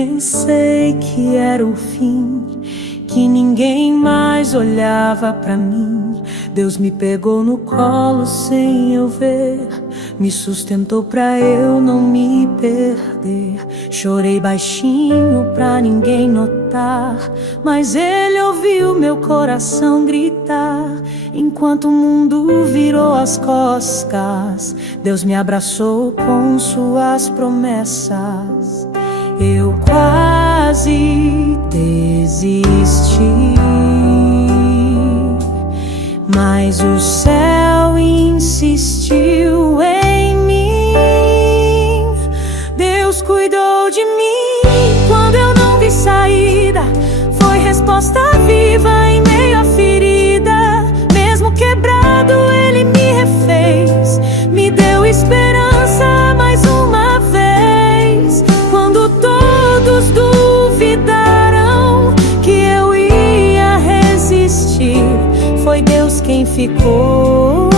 pensei que era o fim, que ninguém mais olhava pra mim, Deus me pegou no colo sem eu ver, me sustentou pra eu não me perder. Chorei baixinho pra ninguém notar, mas Ele ouviu meu coração gritar. Enquanto o mundo virou as costas, Deus me abraçou com suas promessas. Eu quase desisti, mas o céu insistiu em mim. Deus cuidou de mim quando eu não vi saída, foi resposta viva em meio à ferida. Mesmo quebrado, Ele me refez, me deu esperança mais uma vez. Quando todos duvidaram que eu ia resistir, foi Deus quem ficou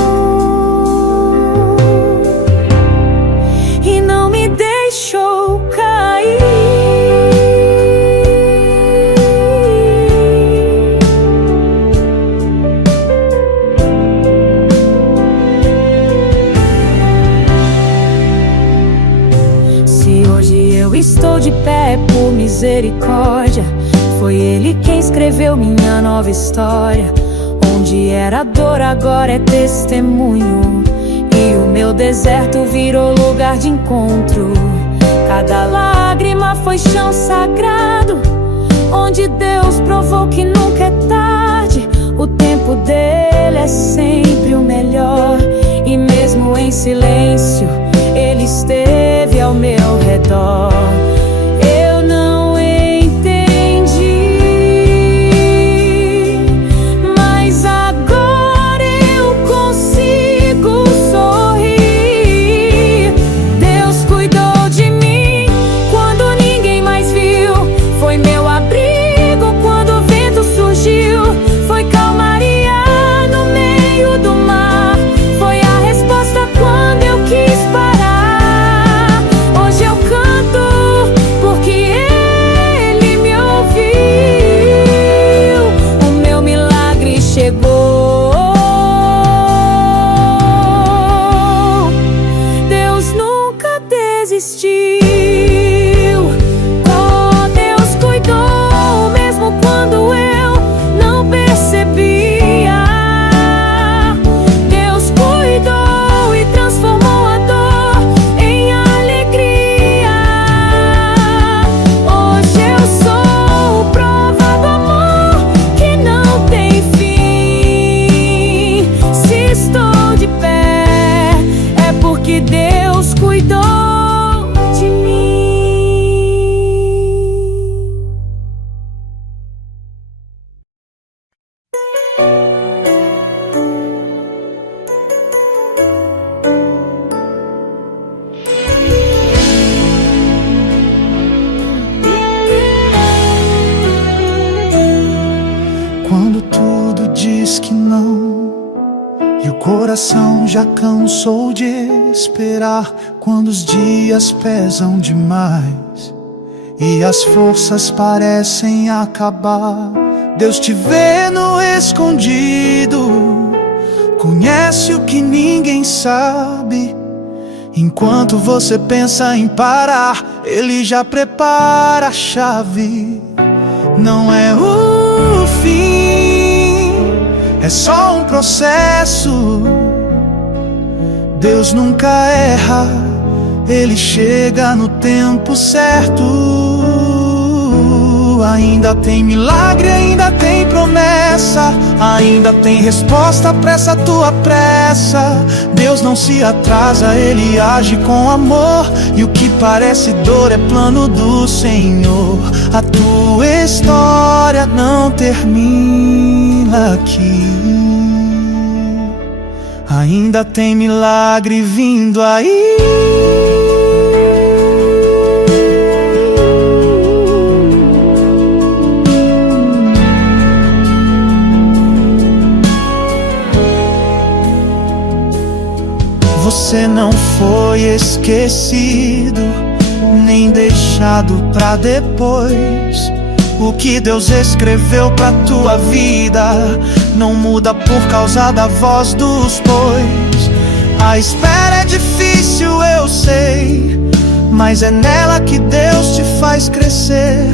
e não me deixou cair. Se hoje eu estou de pé por misericórdia, foi Ele quem escreveu minha nova história. Onde era dor, agora é testemunho, e o meu deserto virou lugar de encontro. Cada lágrima foi chão sagrado, onde Deus provou que nunca é tarde. O tempo dele é sempre o melhor, e mesmo em silêncio, Ele esteve ao meu redor. Eu não coração já cansou de esperar, quando os dias pesam demais e as forças parecem acabar. Deus te vê no escondido, conhece o que ninguém sabe. Enquanto você pensa em parar, Ele já prepara a chave. Não é o fim, é só um processo. Deus nunca erra, Ele chega no tempo certo. Ainda tem milagre, ainda tem promessa, ainda tem resposta pra essa tua pressa. Deus não se atrasa, Ele age com amor, e o que parece dor é plano do Senhor. A tua história não termina aqui, ainda tem milagre vindo aí. Você não foi esquecido, nem deixado pra depois. O que Deus escreveu pra tua vida não muda por causa da voz dos bois. A espera é difícil, eu sei, mas é nela que Deus te faz crescer.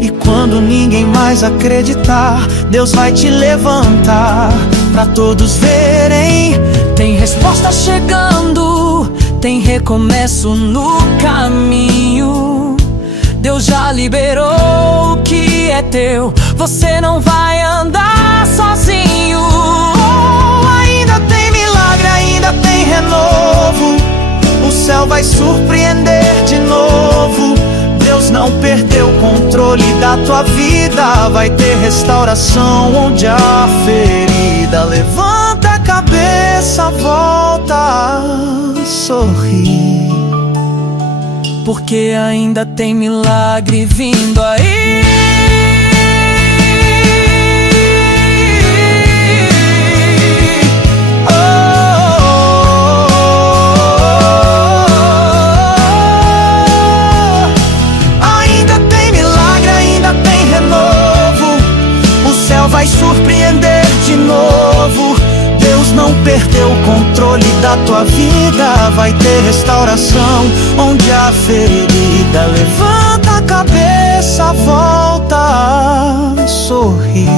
E quando ninguém mais acreditar, Deus vai te levantar pra todos verem. Tem resposta chegando, tem recomeço no caminho. Deus já liberou o que é teu, você não vai andar sozinho. Oh, ainda tem milagre, ainda tem renovo. O céu vai surpreender de novo. Deus não perdeu o controle da tua vida. Vai ter restauração onde há ferida. Levanta a cabeça, volta a sorrir, porque ainda tem milagre vindo aí. Vai surpreender de novo. Deus não perdeu o controle da tua vida. Vai ter restauração onde há ferida. Levanta a cabeça, volta a sorrir,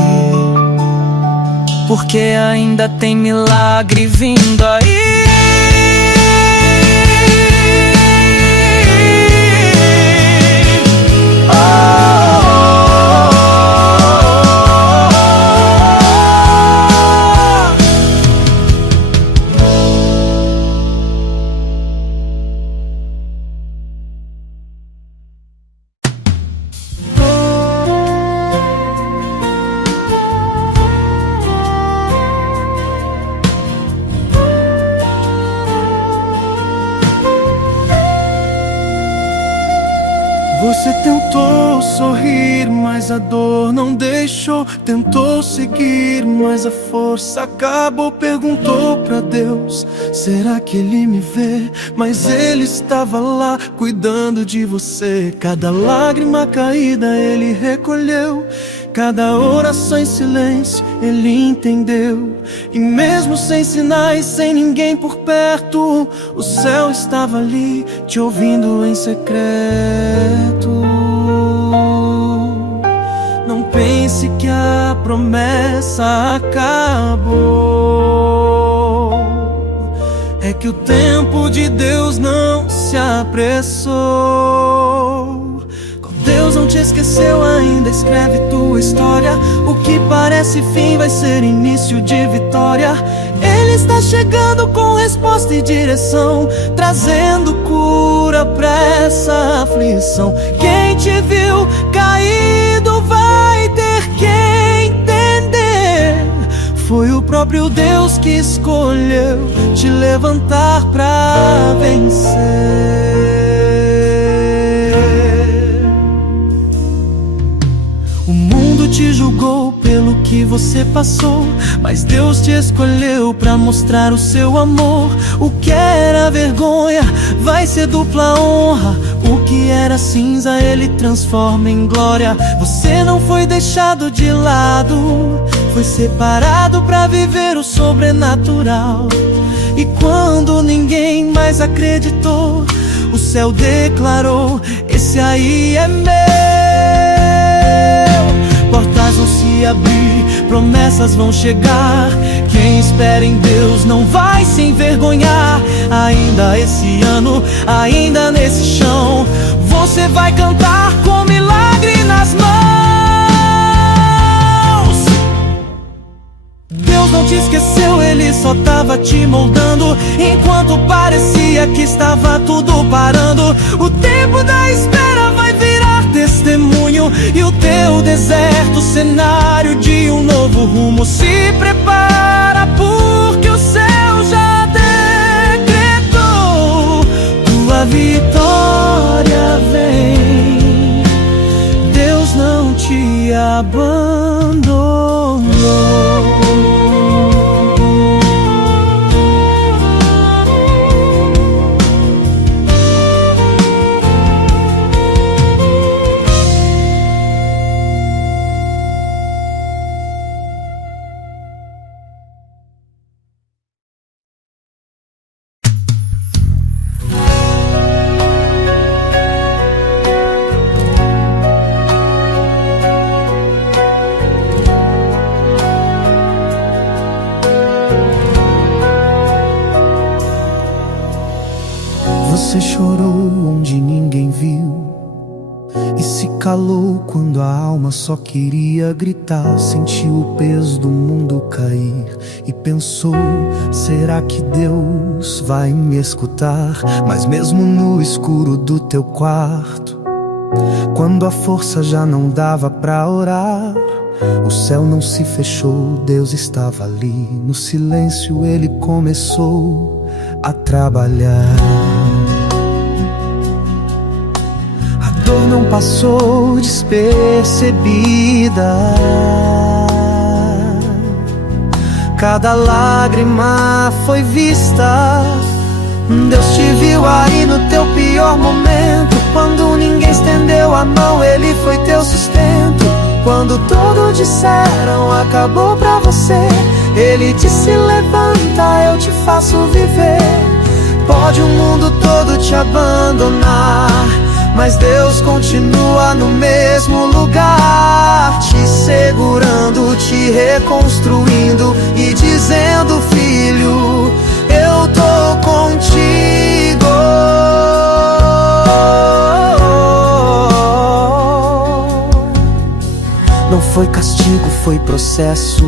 porque ainda tem milagre vindo aí. Você tentou sorrir, mas a dor não deixou. Tentou seguir, mas a força acabou. Perguntou pra Deus, será que Ele me vê? Mas Ele estava lá, cuidando de você. Cada lágrima caída Ele recolheu. Cada oração em silêncio Ele entendeu. E mesmo sem sinais, sem ninguém por perto, o céu estava ali, te ouvindo em secreto. Não pense que a promessa acabou. É que o tempo de Deus não se apressou. Deus não te esqueceu ainda, escreve tua história. O que parece fim vai ser início de vitória. Ele está chegando com resposta e direção, trazendo cura pra essa aflição. Quem te viu caído vai ter que entender. Foi o próprio Deus que escolheu te levantar pra vencer. O mundo te julgou pelo que você passou, mas Deus te escolheu pra mostrar o seu amor. O que era vergonha vai ser dupla honra. O que era cinza Ele transforma em glória. Você não foi deixado de lado, foi separado pra viver o sobrenatural. E quando ninguém mais acreditou, o céu declarou, esse aí é meu. Portas vão se abrir, promessas vão chegar. Quem espera em Deus não vai se envergonhar. Ainda esse ano, ainda nesse chão, você vai cantar com milagre nas mãos. Deus não te esqueceu, Ele só tava te moldando. Enquanto parecia que estava tudo parando, o tempo da espera vai virar testemunho, e o teu deserto cenário de um novo rumo. Se prepara, porque o céu já decretou, tua vitória vem. Deus não te abandonou. calou quando a alma só queria gritar. Sentiu o peso do mundo cair e pensou: será que Deus vai me escutar? Mas mesmo no escuro do teu quarto, quando a força já não dava pra orar, o céu não se fechou, Deus estava ali. No silêncio ele começou a trabalhar. A dor não passou despercebida, cada lágrima foi vista. Deus te viu aí no teu pior momento, quando ninguém estendeu a mão, Ele foi teu sustento. Quando todos disseram acabou pra você, Ele disse: levanta, eu te faço viver. Pode o mundo todo te abandonar, mas Deus continua no mesmo lugar, te segurando, te reconstruindo e dizendo: filho, eu tô contigo. Não foi castigo, foi processo,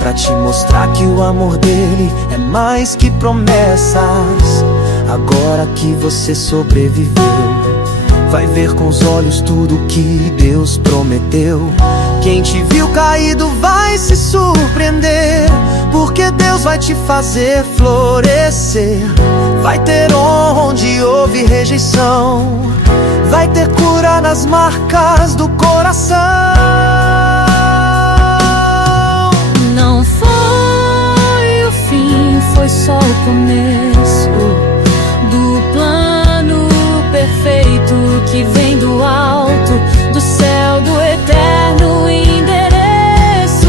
pra te mostrar que o amor dele é mais que promessas. Agora que você sobreviveu, vai ver com os olhos tudo que Deus prometeu. Quem te viu caído vai se surpreender, porque Deus vai te fazer florescer. Vai ter honra onde houve rejeição, vai ter cura nas marcas do coração. Não foi o fim, foi só o começo do plano perfeito que vem do alto, do céu, do eterno endereço.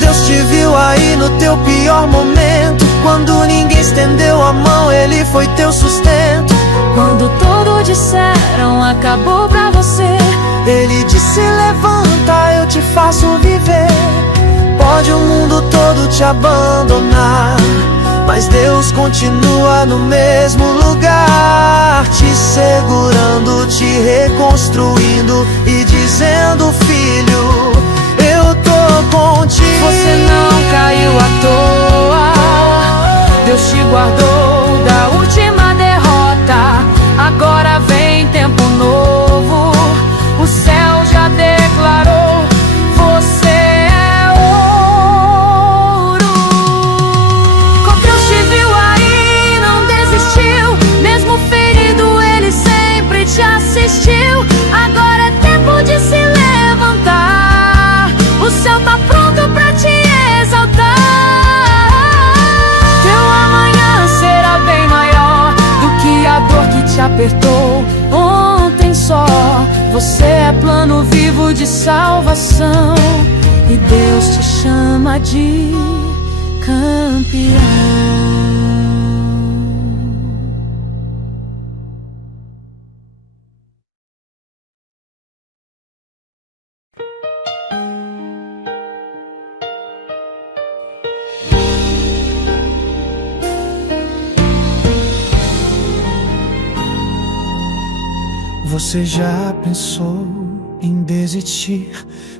Deus te viu aí no teu pior momento, quando ninguém estendeu a mão, Ele foi teu sustento. Quando todos disseram acabou pra você, Ele disse: levanta, eu te faço viver. Pode o mundo todo te abandonar, mas Deus continua no mesmo lugar, te segurando, te reconstruindo e dizendo: filho, eu tô contigo. você não caiu à toa. Deus te guardou da última derrota. Agora vem tempo novo, o céu já declarou: você é ouro. Como Deus te viu aí, não desistiu. Mesmo ferido, Ele sempre te assistiu. Agora é tempo de se levantar, o céu tá pronto pra te exaltar. Teu amanhã será bem maior do que a dor que te apertou ontem só. Você é plano vivo de salvação, e Deus te chama de campeão. Você já pensou em desistir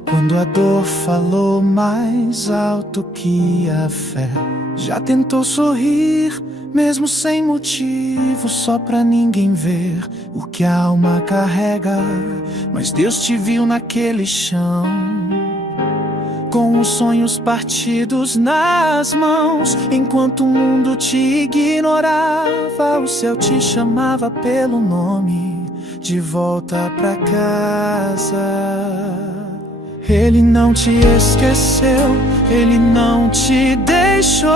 quando a dor falou mais alto que a fé? Já tentou sorrir mesmo sem motivo, só pra ninguém ver o que a alma carrega? Mas Deus te viu naquele chão, com os sonhos partidos nas mãos. Enquanto o mundo te ignorava, o céu te chamava pelo nome, de volta pra casa. Ele não te esqueceu, Ele não te deixou.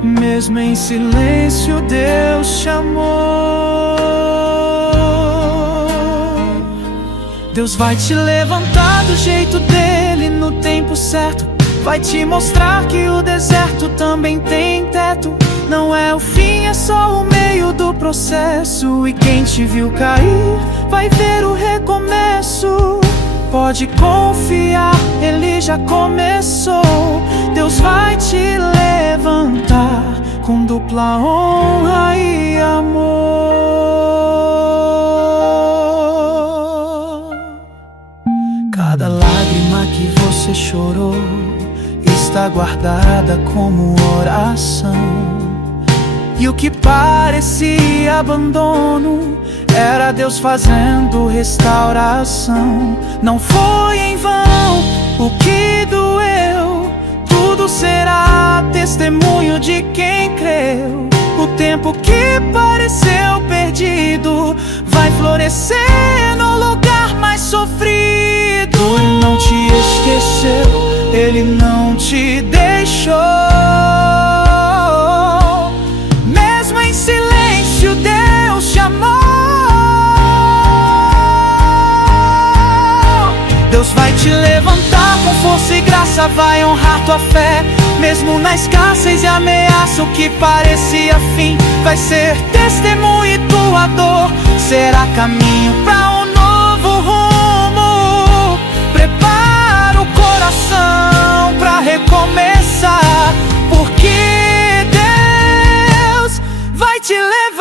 Mesmo em silêncio, Deus chamou. Deus vai te levantar do jeito dele no tempo certo. Vai te mostrar que o deserto também tem teto. Não é o fim, é só o meio do processo. E quem te viu cair vai ver o recomeço. Pode confiar, Ele já começou. Deus vai te levantar com dor dupla honra e amor. Cada lágrima que você chorou está guardada como oração. E o que parecia abandono era Deus fazendo restauração. Não foi em vão o que doeu, tudo será testemunho de quem creu. O tempo que pareceu perdido vai florescer no lugar mais sofrido. Ele não te esqueceu, Ele não te deixou. Mesmo em silêncio, Deus te amou. Deus vai te levantar com força e graça, vai honrar tua fé. Mesmo na escassez e ameaça, o que parecia fim vai ser testemunho, e tua dor será caminho pra um novo rumo. Prepara o coração pra recomeçar, porque Deus vai te levantar.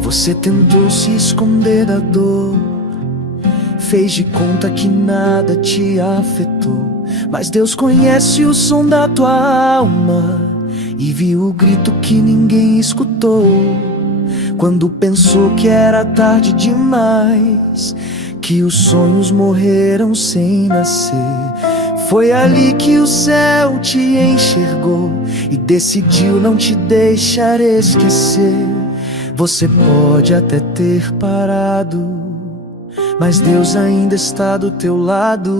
Você tentou se esconder da dor, fez de conta que nada te afetou. Mas Deus conhece o som da tua alma e viu o grito que ninguém escutou. Quando pensou que era tarde demais, que os sonhos morreram sem nascer, foi ali que o céu te enxergou e decidiu não te deixar esquecer. Você pode até ter parado, mas Deus ainda está do teu lado.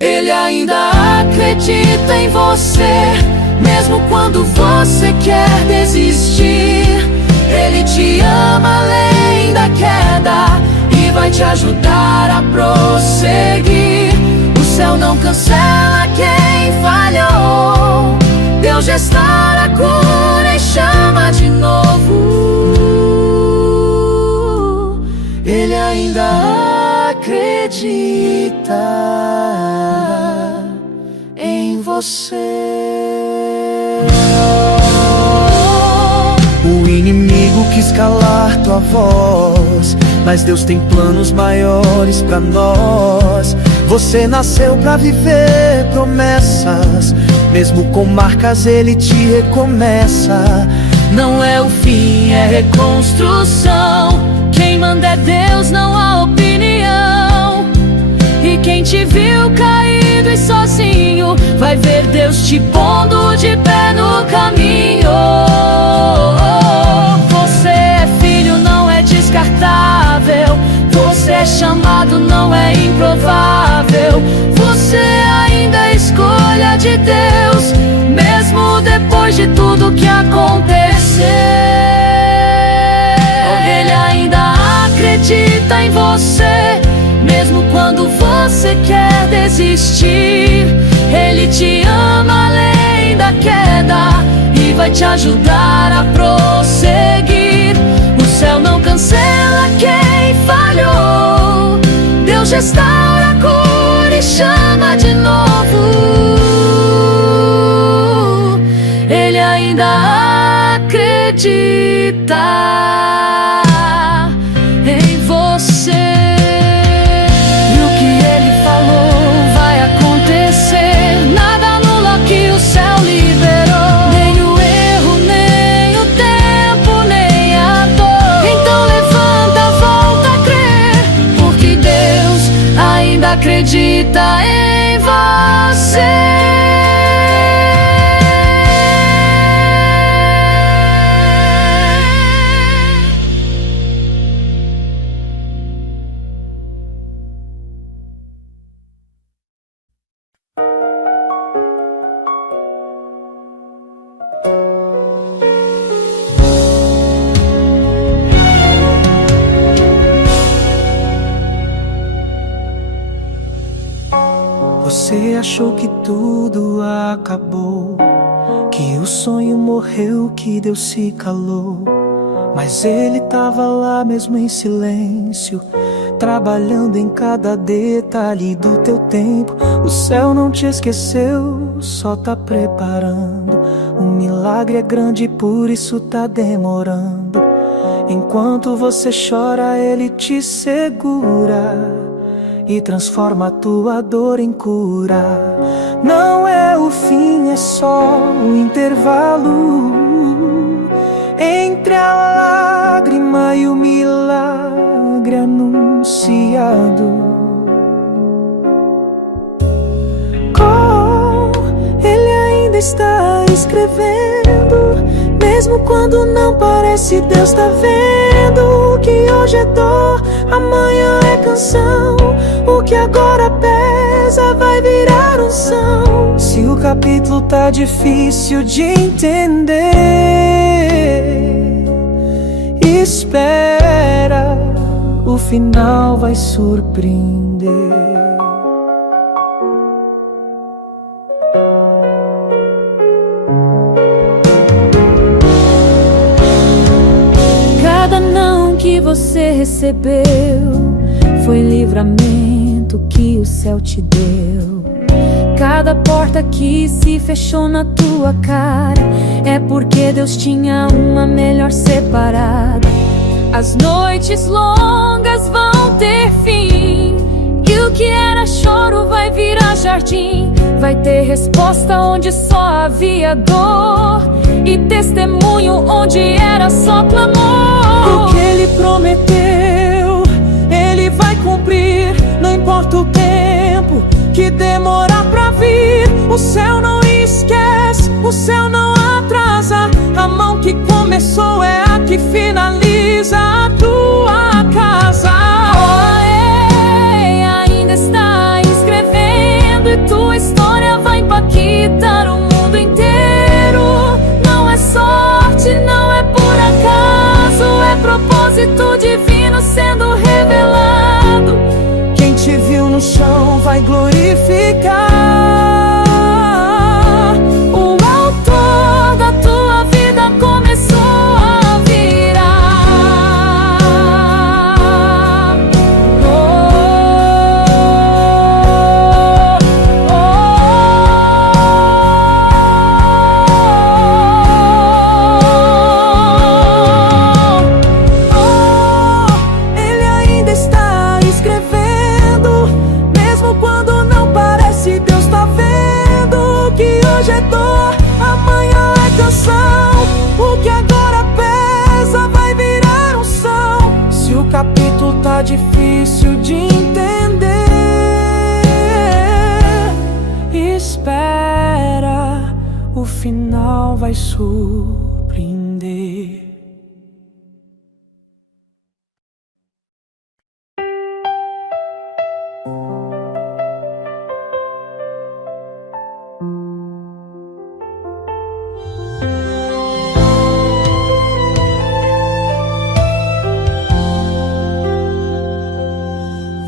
Ele ainda acredita em você, mesmo quando você quer desistir. Ele te ama além da queda e vai te ajudar a prosseguir. O céu não cancela quem falhou, Deus restaura a cura e chama de novo. Ele ainda acredita em você. O inimigo quis calar tua voz, mas Deus tem planos maiores pra nós. Você nasceu pra viver promessas, mesmo com marcas Ele te recomeça. Não é o fim, é reconstrução. Quem manda é Deus, não há opinião. E quem te viu caído e sozinho vai ver Deus te pondo de pé no caminho. Você é filho, não é descartável. Você é chamado, não é improvável. Você ainda é escolha de Deus, mesmo depois de tudo que aconteceu. Ele ainda acredita em você, mesmo quando você quer desistir. Ele te ama além da queda e vai te ajudar a prosseguir. O céu não cancela quem falhou, Deus restaura a cura e chama de novo. Ele ainda acredita em você. E o que Ele falou vai acontecer. Nada anula o que o céu liberou. Nem o erro, nem o tempo, nem a dor. Então levanta, volta a crer, acredita em você. Você achou que tudo acabou, que o sonho morreu, que Deus se calou. Mas Ele tava lá mesmo em silêncio, trabalhando em cada detalhe do teu tempo. O céu não te esqueceu, só tá preparando. O milagre é grande, por isso tá demorando. Enquanto você chora, Ele te segura e transforma a tua dor em cura. Não é o fim, é só o intervalo entre a lágrima e o milagre anunciado. Ele ainda está escrevendo, mesmo quando não parece. Deus tá vendo. O que hoje é dor, amanhã é canção. O que agora pesa vai virar unção. Se o capítulo tá difícil de entender, espera, o final vai surpreender. Cada não que você recebeu foi livramento que o céu te deu. Cada porta que se fechou na tua cara é porque Deus tinha uma melhor separada. As noites longas vão ter fim, e o que era choro vai virar jardim. Vai ter resposta onde só havia dor, e testemunho onde era só clamor. O que Ele prometeu, Ele vai cumprir. Não importa o tempo que demorar pra vir. O céu não esquece, o céu não atrasa. A mão que começou é a que finaliza a tua casa. Ainda está escrevendo, e tua história vai impactar o mundo inteiro. Não é sorte, não é por acaso, é propósito divino sendo revelado. Quem te viu no chão vai glorificar o autor da tua vida. Começou a virar. Ele ainda está escrevendo, mesmo quando não parece. Deus tá vendo que hoje é dor, amanhã é canção. O que agora pesa vai virar unção. Se o capítulo tá difícil de entender, espera, o final vai surpreender.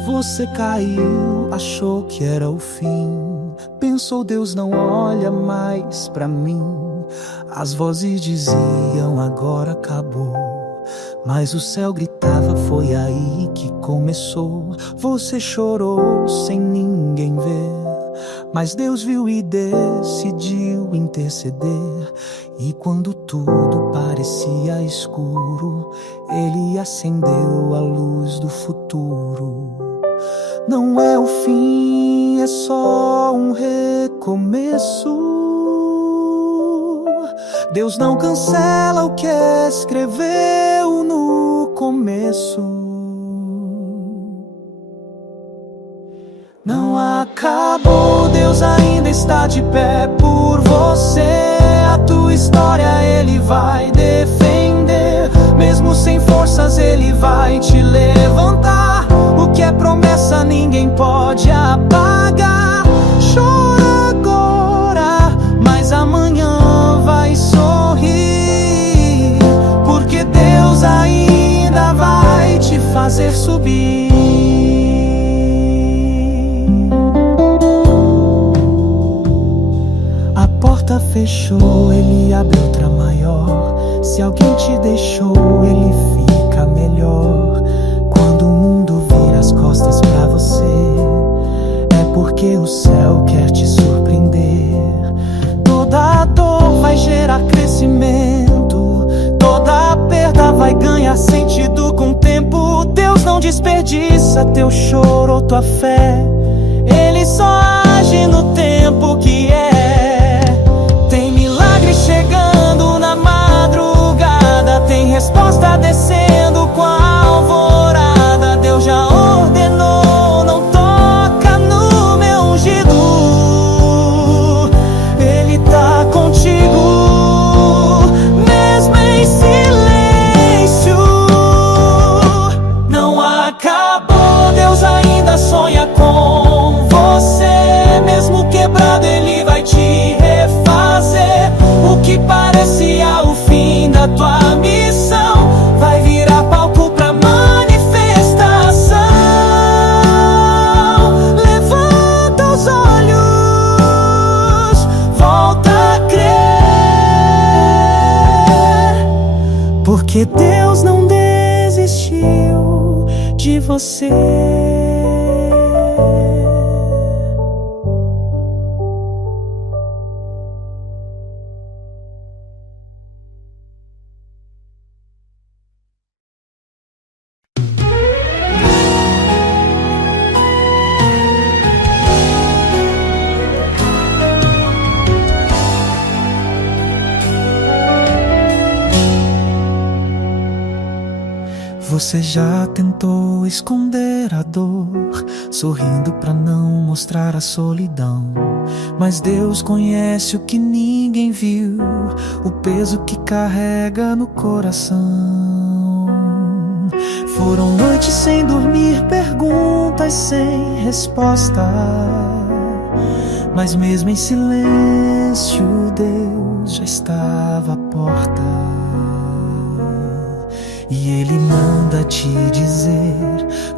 Você caiu, achou que era o fim. Pensou, Deus não olha mais pra mim. As vozes diziam, agora acabou. Mas o céu gritava, foi aí que começou. Você chorou sem ninguém ver, mas Deus viu e decidiu interceder. E quando tudo parecia escuro, Ele acendeu a luz do futuro. Não é o fim, é só um recomeço. Deus não cancela o que escreveu no começo. acabou, Deus ainda está de pé por você. A tua história Ele vai defender. Mesmo sem forças Ele vai te levantar. O que é promessa ninguém pode apagar. Chora agora, mas amanhã vai sorrir, porque Deus ainda vai te fazer subir. A porta fechou, Ele abre outra maior. Se alguém te deixou, Ele fica melhor. Quando o mundo vira as costas pra você, é porque o céu quer te surpreender. Toda dor vai gerar crescimento, toda perda vai ganhar sentido com o tempo. Deus não desperdiça teu choro ou tua fé, Ele só age no tempo que é. Tem milagre chegando na madrugada, tem resposta descendo com a alvorada. Deus já ordenou, não toca no meu ungido. Ele tá contigo, mesmo em silêncio. Não acabou, Deus ainda sonha com você. Mesmo quebrado Ele vai te refazer. O que parecia o fim da tua missão vai virar palco pra manifestação. Levanta os olhos, volta a crer, porque Deus não desistiu de você. Você já tentou esconder a dor, sorrindo pra não mostrar a solidão. Mas Deus conhece o que ninguém viu, o peso que carrega no coração. Foram noites sem dormir, perguntas sem resposta, mas mesmo em silêncio Deus já estava à porta. E Ele manda te dizer: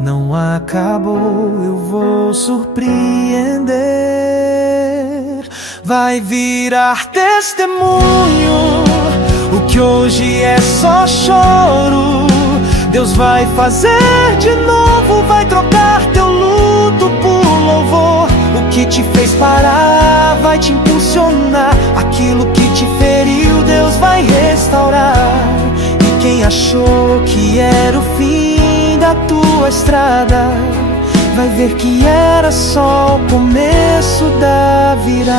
não acabou, eu vou surpreender. Vai virar testemunho, o que hoje é só choro, Deus vai fazer de novo, vai trocar teu luto por louvor. O que te fez parar vai te impulsionar, aquilo que te feriu Deus vai restaurar. Quem achou que era o fim da tua estrada vai ver que era só o começo da virada.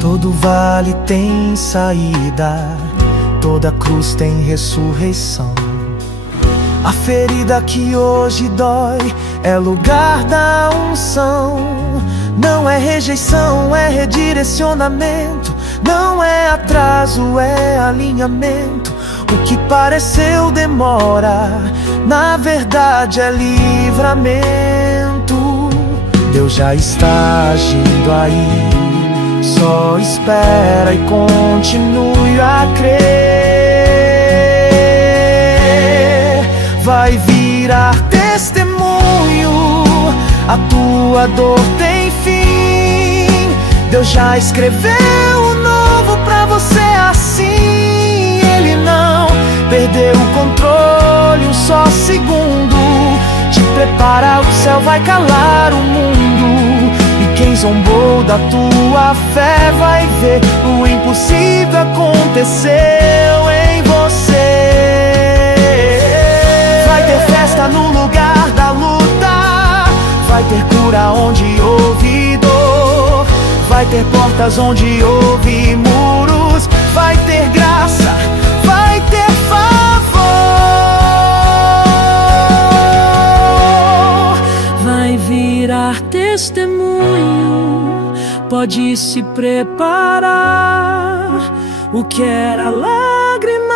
Todo vale tem saída, toda cruz tem ressurreição. A ferida que hoje dói é lugar da unção. Não é rejeição, é redirecionamento. Não é atraso, é alinhamento. O que pareceu demora, na verdade é livramento. Deus já está agindo aí, só espera e continue a crer. Vai virar testemunho, a tua dor tem fim. Deus já escreveu o novo pra você assim. Ele não perdeu o controle um só segundo. Te prepara, o céu vai calar o mundo. E quem zombou da tua fé vai ver o impossível aconteceu em você. Vai ter festa no lugar da luta, vai ter cura onde houve dor, vai ter portas onde houve muros, vai ter graça, vai ter favor. de se preparar. O que era lágrima,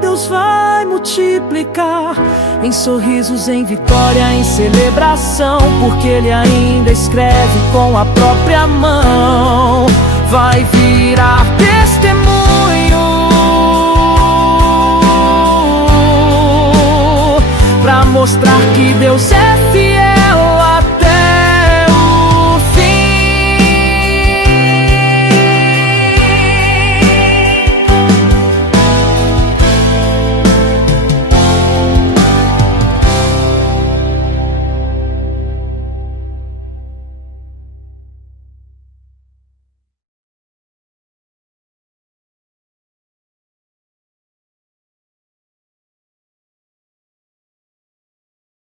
Deus vai multiplicar em sorrisos, em vitória, em celebração, porque Ele ainda escreve com a própria mão. Vai virar testemunho pra mostrar que Deus é